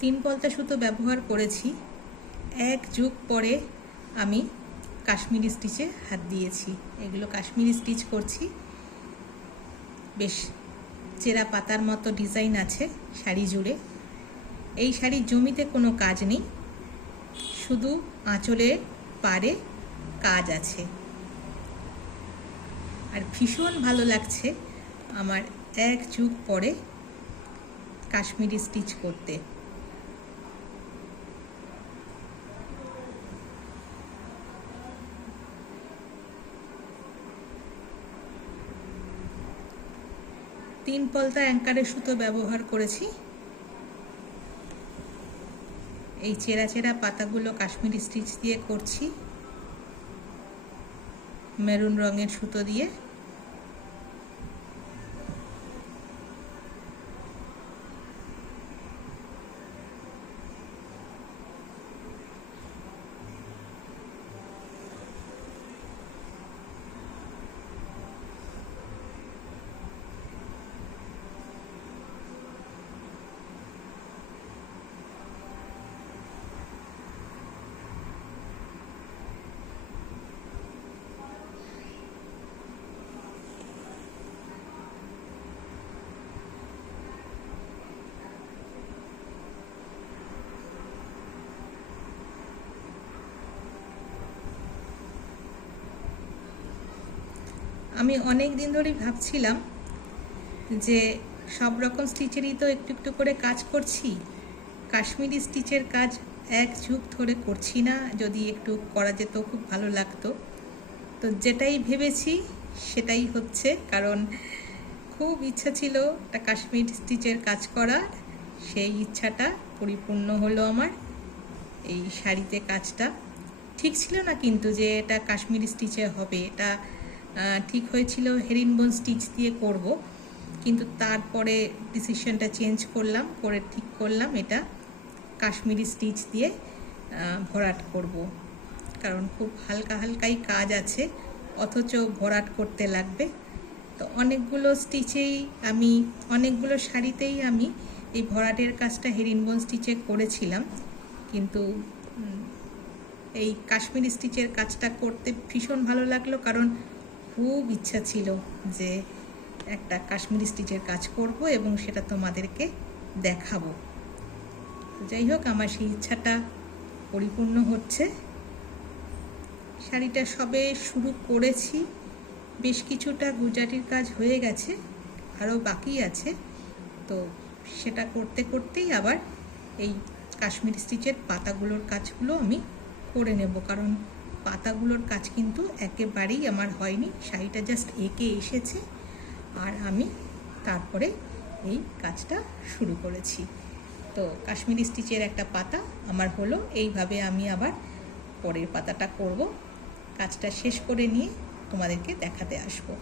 তিন পলতা সুতো ব্যবহার করেছি। এক যুগ পরে আমি কাশ্মীরি স্টিচে হাত দিয়েছি। এগুলো কাশ্মীরি স্টিচ করছি। বেশ চেরা পাতার মতো ডিজাইন আছে শাড়ি জুড়ে। এই শাড়ির জমিতে কোনো কাজ নেই, শুধু আঁচলে পাড়ে কাজ আছে। আর ভীষণ ভালো লাগছে আমার এক যুগ পরে কাশ্মীরি স্টিচ করতে। তিন পলতা অ্যাঙ্কারের সুতো ব্যবহার করেছি। এই চেরা চেরা পাতাগুলো কাশ্মীরি স্টিচ দিয়ে করছি মেরুন রঙের সুতো দিয়ে। আমি অনেক দিন ধরেই ভাবছিলাম যে সব রকম স্টিচেরই তো একটু একটু করে কাজ করছি, কাশ্মীরি স্টিচের কাজ এক যুগ ধরে করছি না। যদি একটু করা যেত খুব ভালো লাগতো। তো যেটাই ভেবেছি সেটাই হচ্ছে, কারণ খুব ইচ্ছা ছিল একটা কাশ্মীরি স্টিচের কাজ করার। সেই ইচ্ছাটা পরিপূর্ণ হলো আমার। এই শাড়িতে কাজটা ঠিক ছিল না কিন্তু যে এটা কাশ্মীরি স্টিচে হবে, এটা ঠিক হয়েছিল হেরিনবোন স্টিচ দিয়ে করব, কিন্তু তারপরে ডিসিশনটা চেঞ্জ করলাম, করে ঠিক করলাম এটা কাশ্মীরি স্টিচ দিয়ে ভরাট করব। কারণ খুব হালকা হালকাই কাজ আছে, অথচ ভরাট করতে লাগবে। তো অনেকগুলো শাড়িতেই আমি এই ভরাটের কাজটা হেরিনবোন স্টিচে করেছিলাম, কিন্তু এই কাশ্মীরি স্টিচের কাজটা করতে ভীষণ ভালো লাগলো। কারণ খুব ইচ্ছা ছিল যে একটা কাশ্মীরি স্টিচের কাজ করব এবং সেটা তোমাদেরকে দেখাবো। যাই হোক, আমার সেই ইচ্ছাটা পরিপূর্ণ হচ্ছে। শাড়িটা সবে শুরু করেছি, বেশ কিছুটা গুজরাটির কাজ হয়ে গেছে, আরও বাকি আছে। তো সেটা করতে করতেই আবার এই কাশ্মীরি স্টিচের পাতাগুলোর কাজগুলো আমি করে নেব, কারণ পাতাগুলোর কাজ কিন্তু একেবারেই আমার হয়নি। শাড়িটা জাস্ট এঁকে এসেছে আর আমি তারপরে এই কাজটা শুরু করেছি। তো কাশ্মীরি স্টিচের একটা পাতা আমার হলো। এইভাবে আমি আবার পরের পাতাটা করব। কাজটা শেষ করে নিয়ে তোমাদেরকে দেখাতে আসবো।